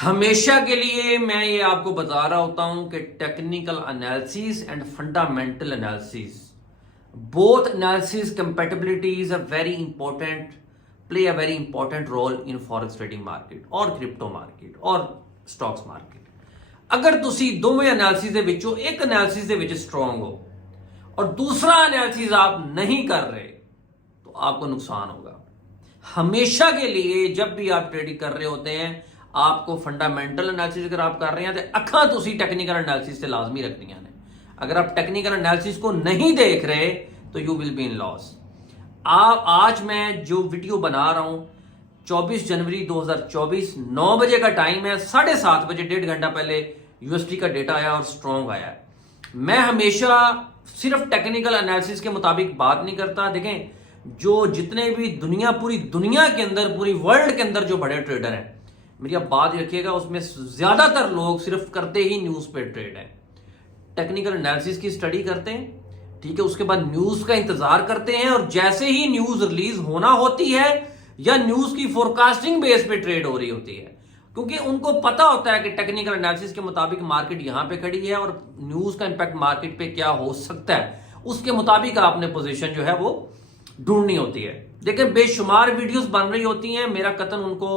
हमेशा के लिए मैं ये आपको बता रहा होता हूं कि technical analysis and fundamental analysis, both analysis compatibility is a very important, play a very important role in forex trading market और क्रिप्टो मार्केट और स्टॉक्स मार्केट। अगर ਤੁਸੀਂ ਦੋਵੇਂ एनालिसिस ਦੇ ਵਿੱਚੋਂ ਇੱਕ एनालिसिस ਦੇ ਵਿੱਚ स्ट्रांग हो और दूसरा एनालिसिस आप नहीं कर रहे तो आपको नुकसान होगा। हमेशा के लिए जब भी आप ट्रेडिंग कर रहे होते हैं, आपको फंडामेंटल एनालिसिस अगर आप कर रहे हैं तो अखा तुसी टेक्निकल एनालिसिस से लाजमी रखनी है। अगर आप टेक्निकल एनालिसिस को नहीं देख रहे तो you will be in loss. आज मैं जो वीडियो बना रहा हूं 24 जनवरी 2024 9 बजे का टाइम है, 7:30 बजे, 1.5 घंटा पहले यूएसडी का डेटा आया और स्ट्रॉन्ग आया है। मैं हमेशा सिर्फ टेक्निकल एनालिसिस के मुताबिक बात नहीं करता। देखें, जो जितने भी पूरी दुनिया के अंदर, पूरी वर्ल्ड के अंदर जो बड़े ट्रेडर हैं, मेरी अब बात रखिएगा, उसमें ज्यादातर लोग सिर्फ करते ही न्यूज पे ट्रेड है। टेक्निकल एनालिसिस की स्टडी करते हैं, ठीक है, उसके बाद न्यूज का इंतजार करते हैं और जैसे ही न्यूज रिलीज होना होती है या न्यूज की फोरकास्टिंग बेस पे ट्रेड हो रही होती है, क्योंकि उनको पता होता है कि टेक्निकल एनालिसिस के मुताबिक मार्केट यहां पे खड़ी है और न्यूज का इंपैक्ट मार्केट पे क्या हो सकता है, उसके मुताबिक आपने पोजीशन जो है वो ढूंढनी होती है। देखिए, बेशुमार वीडियोस बन रही होती हैं, मेरा कतन उनको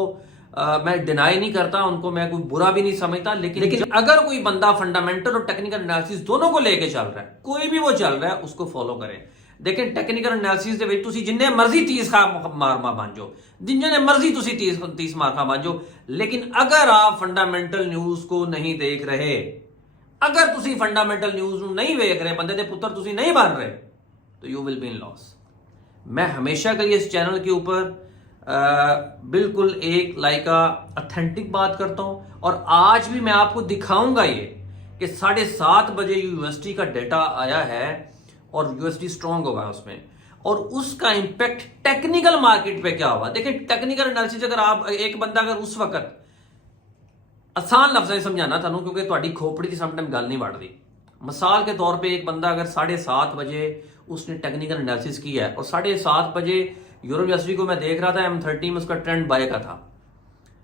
मैं डिनाई नहीं करता, उनको मैं कोई बुरा भी नहीं समझता, लेकिन अगर कोई बंदा फंडामेंटल और टेक्निकल एनालिसिस दोनों को लेके चल रहा है, कोई भी वो चल रहा है, उसको फॉलो करें। देखिए, टेक्निकल एनालिसिस ਦੇ ਵਿੱਚ ਤੁਸੀਂ जिन्ने मर्जी 30 मारमा बन जाओ, जिन्ने मर्जी 30 मार्का बन जाओ, लेकिन अगर आप फंडामेंटल न्यूज को नहीं देख रहे, अगर ਤੁਸੀਂ फंडामेंटल न्यूज ਨੂੰ नहीं देख रहे, बंदे ਦੇ पुत्र ਤੁਸੀਂ नहीं बन रहे, तो you will be in loss. मैं हमेशा के लिए इस चैनल के ऊपर बिल्कुल एक ऑथेंटिक बात करता हूं और आज भी मैं आपको दिखाऊंगा ये कि 7:30 बजे यूएसडी का डेटा आया है और यूएसडी स्ट्रांग होगा उसमें, और उसका इंपैक्ट टेक्निकल मार्केट पे क्या होगा। देखिए, टेक्निकल एनालिसिस अगर आप एक बंदा अगर उस वक्त आसान लफ्ज़ समझाना था, क्योंकि थोड़ी खोपड़ी की समटाइम गल नहीं बढ़ती। मिसाल के तौर पे एक बंदा अगर 7:30 बजे उसने टेक्निकल एनालिसिस किया है और 7:30 बजे यूरो यूएसडी को मैं देख रहा था, M30 में उसका ट्रेंड बाय का था,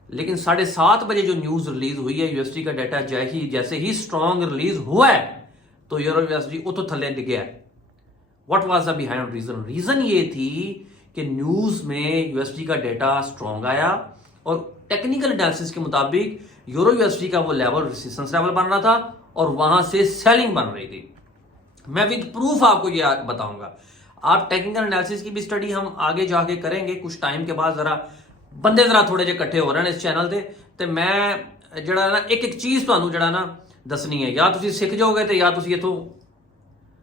लेकिन 7:30 बजे जो न्यूज रिलीज हुई है यूएसडी का डेटा जैसे ही स्ट्रॉन्ग रिलीज हुआ है तो यूरो यूएसडी उतो थल्ले गया है। What was the behind reason? रीजन ये थी कि न्यूज में यूएसडी का डेटा स्ट्रॉन्ग आया और टेक्निकल एनालिसिस के मुताबिक यूरो यूएसडी का वो लेवल रेजिस्टेंस लेवल बन रहा था और वहां से सेलिंग बन रही थी। मैं विद प्रूफ आपको ये बताऊंगा। आप टेक्निकल एनालिसिस की भी स्टडी हम आगे जाके करेंगे कुछ टाइम के बाद। जरा बंदे जरा थोड़े जे इकट्ठे हो रहे हैं इस चैनल ते मैं जड़ा ना एक चीज तुहानू जड़ा ना दसनी है, या तुसी सीख जाओगे तो या तुसी इथों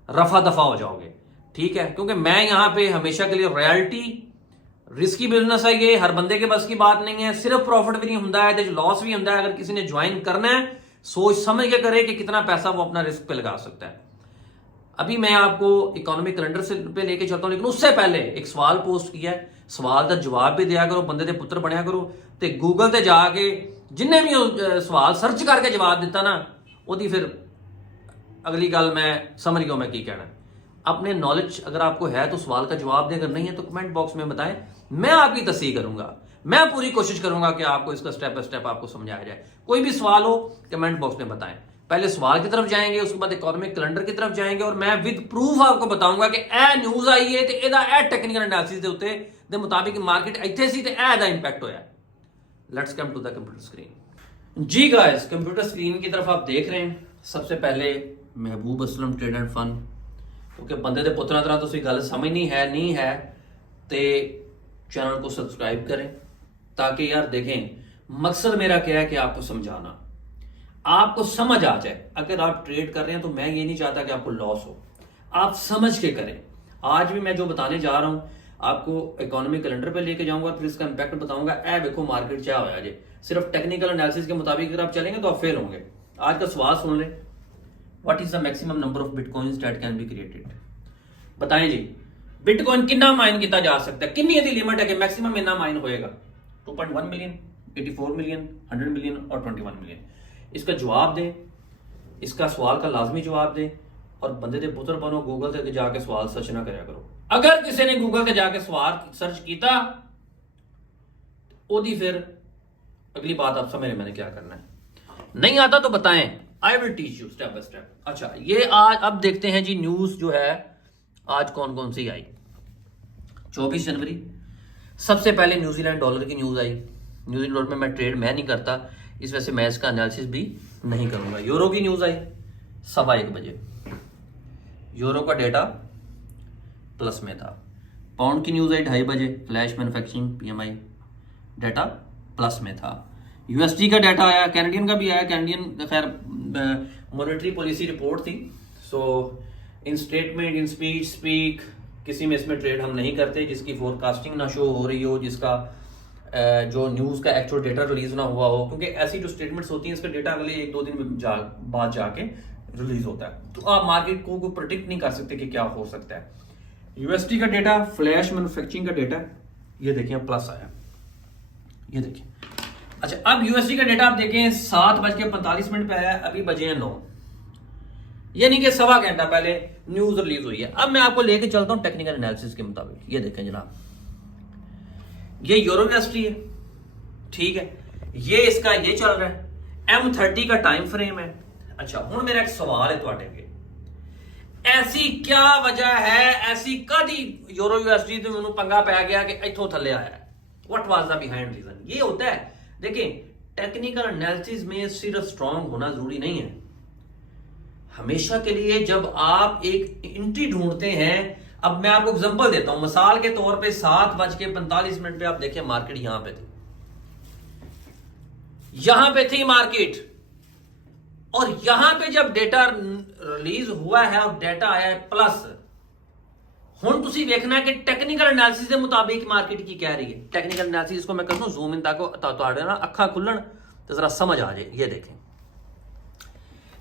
रफा दफा हो जाओगे, ठीक है। क्योंकि मैं यहां पे हमेशा के लिए रियलिटी, रिस्की बिजनेस है ये, हर बंदे के बस की बात नहीं है, सिर्फ प्रॉफिट भी नहीं होता है, लॉस भी होता है। अगर किसी ने ज्वाइन करना है सोच समझ के करे कि कितना पैसा वो अपना रिस्क पे लगा सकता है। अभी मैं आपको इकोनॉमिक कैलेंडर से पे लेके चलता हूं, लेकिन उससे पहले एक सवाल पोस्ट किया है, सवाल का जवाब भी दिया करो, बंदे दे पुत्र बनया करो। तो गूगल ते जाके जिन्हें भी सवाल सर्च करके जवाब दिता ना, ओदी फिर अगली गल मैं समझ गया मैं की कहना। अपने नॉलेज अगर आपको है तो सवाल का जवाब दें, अगर नहीं है तो कमेंट बॉक्स में बताएं, मैं आपकी तस्दीक करूंगा। मैं पूरी कोशिश करूंगा कि आपको इसका स्टेप बाय स्टेप आपको समझाया जाए। कोई भी सवाल हो कमेंट बॉक्स में बताएं। पहले सवाल की तरफ जाएंगे, उसके बाद इकोनॉमिक कैलेंडर की तरफ जाएंगे और मैं विद प्रूफ आपको बताऊंगा कि ए न्यूज आई है ते एदा ए टेक्निकल एनालिसिस दे उत्ते दे मुताबिक मार्केट इत्थे सी ते ए दा इंपैक्ट होया। Let's come to the computer screen. जी गाइस, कंप्यूटर स्क्रीन की तरफ आप देख रहे हैं। सबसे पहले महबूब असलम ट्रेड एंड फन, क्योंकि बंदे दे पुत्रा तरह तुसी गल समझनी है नहीं है ते चैनल को सब्सक्राइब करें, ताकि यार देखें मकसद मेरा क्या है कि आपको समझाना, आपको समझ आ जाए। अगर आप ट्रेड कर रहे हैं तो मैं ये नहीं चाहता कि आपको लॉस हो, आप समझ के करें। आज भी मैं जो बताने जा रहा हूं आपको इकोनॉमिक कैलेंडर पे लेके जाऊंगा, फिर इसका इंपैक्ट बताऊंगा। ए देखो मार्केट क्या होया जे, सिर्फ टेक्निकल एनालिसिस के मुताबिक अगर आप चलेंगे तो आप फेल होंगे। आज का सवाल सुन लें, what is the maximum number of bitcoins that can be created? बताएं जी, बिटकॉइन कितना माइन किया जा सकता है, कितनी दी लिमिट है कि मैक्सिमम इतना माइन होएगा? 2.1 मिलियन, 84 मिलियन, 100 मिलियन और 21 मिलियन। इसका जवाब दें, इसका सवाल का लाजमी जवाब दें और बंदे दे पुत्र बनो। गूगल से जाके सवाल सर्च ना करा करो। अगर किसी ने गूगल से जाके सवाल सर्च किया ओदी फिर अगली बात आप समझ रहे मैंने क्या करना है, नहीं आता तो बताएं, I will teach you step by step. अच्छा ये आज अब देखते हैं जी न्यूज जो है आज कौन कौन सी आई। 24 जनवरी सबसे पहले न्यूजीलैंड डॉलर की न्यूज आई। न्यूजीलैंड डॉलर में मैं ट्रेड मैं नहीं करता, इस वजह से मैं इसका एनालिसिस भी नहीं करूंगा। यूरो की न्यूज आई 1:15 बजे, यूरो का डेटा प्लस में था। पाउंड की न्यूज आई 2:30 बजे, flash manufacturing PMI data plus में था। यूएसडी का डाटा आया, कैनेडियन का भी आया। कैनेडियन खैर मॉनेटरी पॉलिसी रिपोर्ट थी, सो इन स्टेटमेंट इन स्पीच स्पीक किसी में इसमें ट्रेड हम नहीं करते जिसकी फोरकास्टिंग ना शो हो रही हो, जिसका जो न्यूज़ का एक्चुअल डेटा रिलीज ना हुआ हो, क्योंकि ऐसी जो स्टेटमेंट्स होती हैं इसका डेटा अगले 1-2 दिन में बाद जाके रिलीज होता है, तो आप मार्केट को प्रोडिक्ट नहीं कर सकते कि क्या हो सकता है। यूएसडी का डेटा, फ्लैश मैन्युफैक्चरिंग का डेटा, ये देखिए प्लस आया, ये देखिए। अच्छा अब यूएसडी का डेटा आप देखें 7:45 पे आया, अभी बजे हैं 9, यानी कि 1.25 घंटा पहले न्यूज रिलीज हुई है। अब मैं आपको लेके चलता हूं टेक्निकल एनालिसिस के मुताबिक। ये देखें जनाब, ये यूरो यूएसडी है, ठीक है, ये इसका ये चल रहा है, M30 का टाइम फ्रेम है। अच्छा हुण मेरा एक सवाल है तुहाडे अगे, ऐसी क्या वजह है, ऐसी कदी यूरो यूएसडी ते मैनूं पंगा पै गया कि इथों थल्ले आया है? What was the behind reason? ये होता है, देखिए टेक्निकल एनालिसिस में सिर्फ स्ट्रांग होना जरूरी नहीं है। हमेशा के लिए जब आप एक एंट्री ढूंढते हैं, अब मैं आपको एग्जांपल देता हूं, मिसाल के तौर पे 7:45 पे आप देखें मार्केट यहां पे थी, यहां पे थी मार्केट, और यहां पे जब डेटा रिलीज हुआ है और डेटा आया है प्लस, हुण तुसी देखना है कि टेक्निकल एनालिसिस के मुताबिक मार्केट की कह रही है। टेक्निकल एनालिसिस को मैं कर दूं जूम इन ताकि ना अखा खुलन तो जरा समझ आ जाए। ये देखें,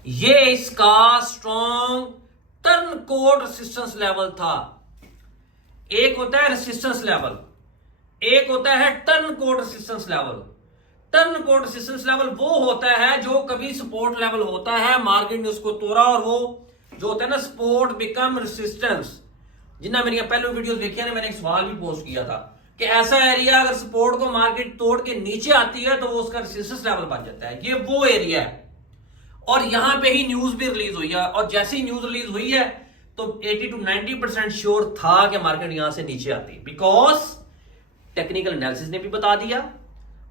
ये इसका strong turn code resistance level था। एक होता है रेसिस्टेंस लेवल, एक होता है turn code resistance level. Turn code resistance level वो होता है जो कभी सपोर्ट लेवल होता है, मार्केट ने उसको तोड़ा, और वो जो होता है ना सपोर्ट बिकम रेसिस्टेंस। जिन्ना मेरी पहले वीडियोस देखी है, मैंने एक सवाल भी पोस्ट किया था कि ऐसा एरिया अगर सपोर्ट को मार्केट तोड़ के नीचे आती है तो वो उसका रेसिस्टेंस लेवल बन जाता है। ये वो एरिया है, और यहां पे ही न्यूज भी रिलीज हुई है, और जैसे ही न्यूज रिलीज हुई है तो 80 to 90% श्योर था कि मार्केट यहां से नीचे आती, बिकॉज टेक्निकल एनालिसिस ने भी बता दिया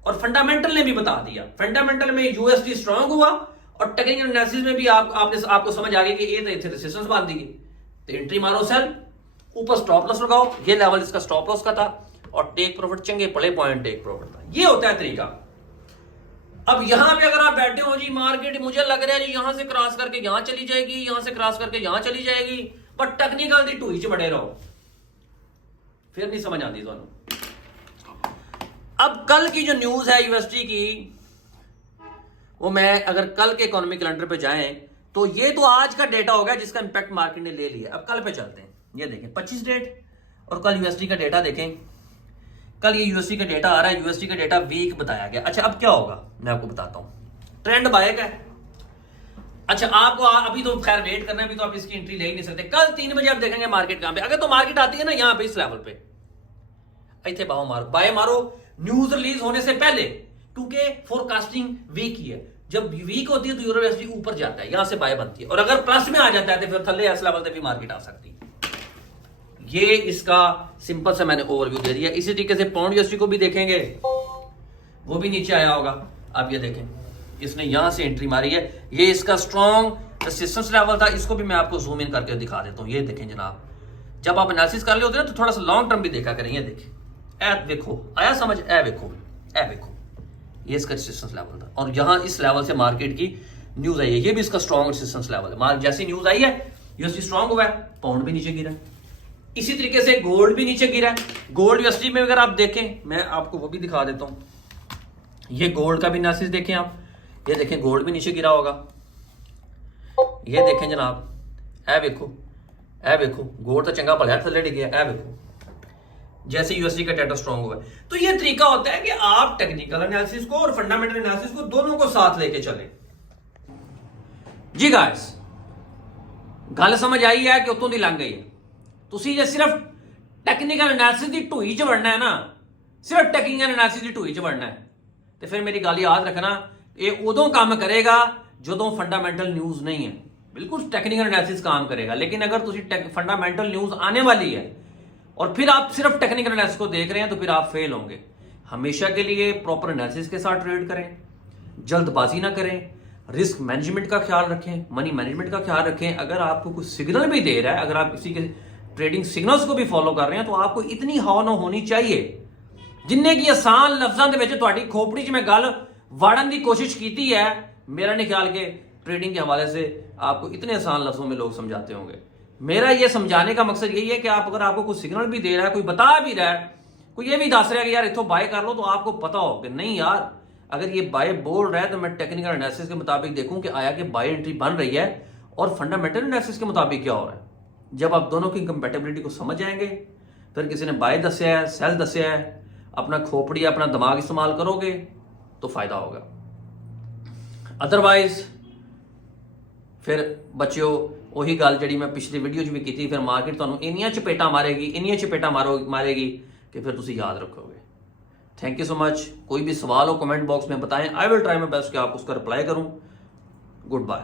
और फंडामेंटल ने भी बता दिया। फंडामेंटल में यूएसडी स्ट्रांग हुआ और टेक्निकल एनालिसिस में भी आपको समझ आ गई कि ये रेजिस्टेंस बांध दी गई, तो एंट्री मारो सेल, ऊपर स्टॉप लॉस लगाओ, ये लेवल इसका स्टॉप लॉस का था, और टेक प्रॉफिट चंगे पड़े पॉइंट टेक प्रॉफिट था। ये होता है तरीका। अब यहां पे अगर आप बैठे हो जी, मार्केट मुझे लग रहा है जी यहां से क्रॉस करके यहां चली जाएगी, यहां से क्रॉस करके यहां चली जाएगी, बट टेक्निकल दी टूई च बड़े रहो, फिर नहीं समझ आती ਤੁਹਾਨੂੰ। अब कल की जो न्यूज है यूएसडी की, वो मैं अगर कल के इकोनॉमिक कैलेंडर पे जाएं तो ये तो आज का डेटा हो गया जिसका इंपैक्ट मार्केट ने ले लिया। अब कल पे चलते हैं, ये देखें 25 डेट, और कल यूएसडी का डेटा देखें। कल ये यूएसडी का डेटा आ रहा है, यूएसडी का डेटा वीक बताया गया। अच्छा अब क्या होगा मैं आपको बताता हूं, ट्रेंड बाय का है। अच्छा आपको अभी तो खैर वेट करना है, अभी तो आप इसकी एंट्री ले ही नहीं सकते। कल 3 बजे आप देखेंगे मार्केट कहां पे, अगर तो मार्केट आती है ना यहां पे इस लेवल पे, इथे बाय मारो न्यूज रिलीज होने से पहले, क्योंकि फोरकास्टिंग वीक ही है। जब वीक होती है तो यूरो यूएसडी ऊपर जाता है, यहां से बाय बनती है, और अगर प्लस में आ जाता है तो फिर थल्ले इस लेवल पे भी मार्केट आ सकती है। ये इसका सिंपल सा मैंने ओवरव्यू दे दिया। इसी तरीके से पाउंड यूएसडी को भी देखेंगे, वो भी नीचे आया होगा। आप ये देखें, इसने यहां से एंट्री मारी है, ये इसका स्ट्रॉन्ग रेजिस्टेंस लेवल था। इसको भी मैं आपको जूम इन करके दिखा देता हूं। ये देखें जनाब, जब आप एनालिसिस कर रहे होते हैं ना तो थोड़ा सा लॉन्ग टर्म भी देखा करें। ये देखें, ए देखो आया समझ, ए देखो, ये इसका रेजिस्टेंस लेवल था, और यहां इस लेवल से मार्केट की न्यूज आई है, ये भी इसका स्ट्रॉन्ग रेजिस्टेंस लेवल है। जैसी न्यूज आई है यूएसडी स्ट्रॉन्ग हुआ है, पाउंड भी नीचे गिरा। इसी तरीके से गोल्ड भी नीचे गिरा है। गोल्ड यूएसडी में अगर आप देखें, मैं आपको वो भी दिखा देता हूं। ये गोल्ड का भी एनालिसिस देखें आप, ये देखें गोल्ड भी नीचे गिरा होगा। ये देखें जनाब, ए देखो गोल्ड तो चंगा भला थल्ले डिग गया, ए देखो जैसे यूएसडी का डेटा स्ट्रांग हुआ है। तो ये तरीका होता है कि आप टेक्निकल एनालिसिस को और फंडामेंटल एनालिसिस को दोनों को साथ लेके चले। जी गाइस, गल समझ आई है कि उतों दी लंघ गई है। तुसी जे सिर्फ टेक्निकल एनालिसिस दी ढूई च वड़ना है ना, सिर्फ टेक्निकल एनालिसिस दी ढूई च वड़ना है, तो फिर मेरी गल याद रखना, ये उदों काम करेगा जो फंडामेंटल न्यूज़ नहीं है, बिल्कुल टेक्निकल एनालिसिस काम करेगा। लेकिन अगर तुम फंडामेंटल न्यूज़ आने वाली है और फिर आप सिर्फ टेक्निकल एनालिसिस को देख रहे हैं तो फिर आप फेल होंगे। हमेशा के लिए प्रॉपर एनालिसिस के साथ ट्रेड करें, जल्दबाजी ना करें, रिस्क मैनेजमेंट का ख्याल रखें, मनी मैनेजमेंट का ख्याल रखें। अगर आपको कुछ सिग्नल भी दे रहा है, अगर आप किसी के ट्रेडिंग सिग्नल्स को भी फॉलो कर रहे हैं, तो आपको इतनी हौन होनी चाहिए जिन्ने की आसान लफ्जां दे विच तुहाडी खोपड़ी च मैं गल वाड़न की कोशिश की है। मेरा नहीं ख्याल कि ट्रेडिंग के हवाले से आपको इतने आसान लफ्जों में लोग समझाते होंगे। मेरा ये समझाने का मकसद यही है कि आप अगर आपको कुछ सिग्नल भी दे रहा है, कोई बता भी रहा है, कोई ये भी दस रहा है कि यार इथों बाय कर लो, तो आपको पता हो कि नहीं यार, अगर ये बाय बोल रहा है तो मैं टेक्निकल एनालिसिस के मुताबिक देखूं कि आया कि बाय एंट्री बन रही है और फंडामेंटल एनालिसिस के मुताबिक क्या हो रहा है। जब आप दोनों की कंपेटेबिलिटी को समझ जाएंगे, फिर किसी ने बाय दसिया है, सेल दसिया है, अपना खोपड़ी अपना दिमाग इस्तेमाल करोगे तो फायदा होगा। अदरवाइज फिर बच्चों वही गल जी मैं पिछली वीडियो भी की थी, फिर मार्केट तुहानू इन्नियां चपेटा मारेगी, इन्नियां चपेटा मारेगी कि फिर तुम याद रखोगे। Thank you so much. कोई भी सवाल हो कमेंट बॉक्स में बताएं, I will try my best कि आप उसका रिप्लाई करूं। Good bye.